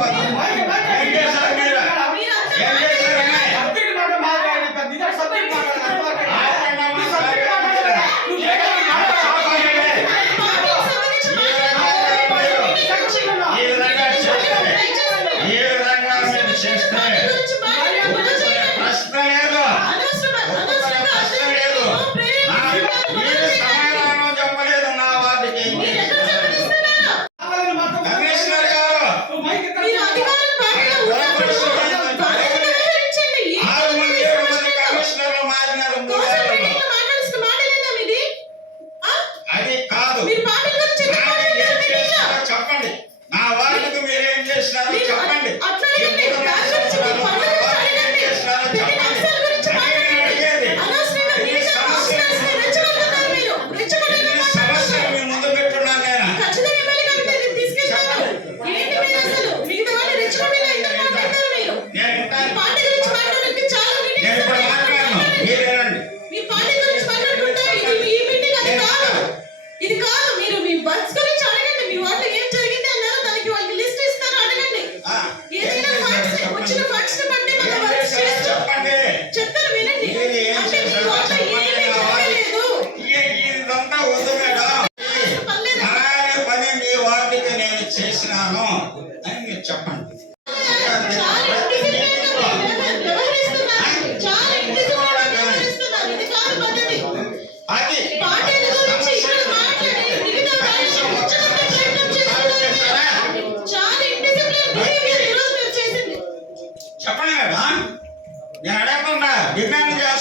পাচ্ছি cigarrillo.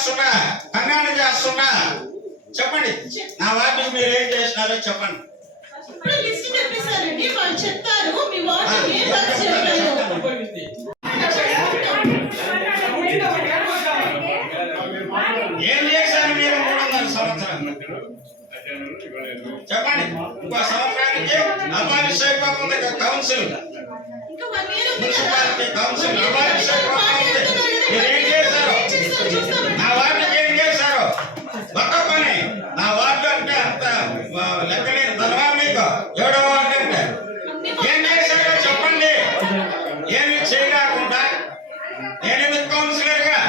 చేస్తున్నా? బంగారం చేస్తున్నా? చెప్పండి. నా వాటికి మీరు ఏం చేస్తున్నారో చెప్పండి ఏం చేశారు మీరు మూడు వందల సంవత్సరాలు? చెప్పండి. ఇంకో సంవత్సరానికి అమ్మాయి ఉంది కౌన్సిల్ మున్సిపాలిటీ కౌన్సిల్ అమ్మాయి ఉంది. లెక్కలే ధనవా మీకు. ఏడవ అడ్డంటే చెప్పండి. ఏమి చేయలేకుండా నేను విత్ కౌన్సిలర్గా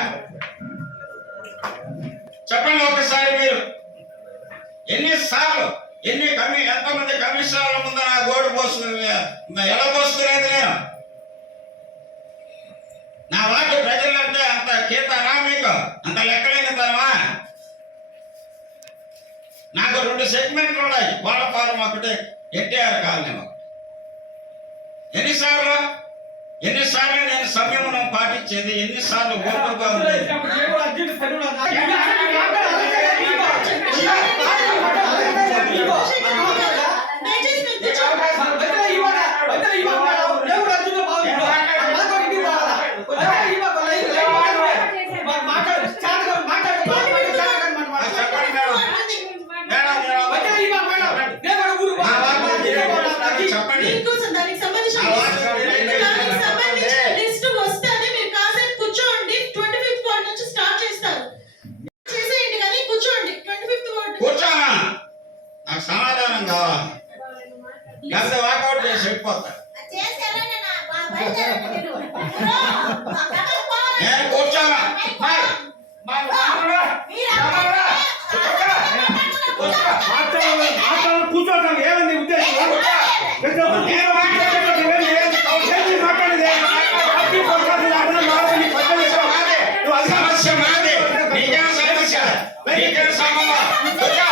చెప్పండి ఒకసారి మీరు. ఎన్నిసార్లు ఎన్ని కమి ఎంతమంది కమిషనర్ల ముందు నా గోడు పోసుకుని ఎలా పోసుకునేది నేను? సెగ్మెంట్లు ఉన్నాయి. వాడపాలెం ఒకటే ఎన్టీఆర్ కాలనీ ఎన్నిసార్లు? ఎన్నిసార్లు నేను సంయమనం పాటించేది? ఎన్నిసార్లు ఓపెన్గా ఉంది? నాకు సమాధానంగా లేకపోతే వాకౌట్ చేసి వెళ్ళిపోతాడు నేను కూర్చోనా? కూర్చోతాను ఏమైంది ఉద్దేశం? సమస్య మాది. సమస్య? సమస్య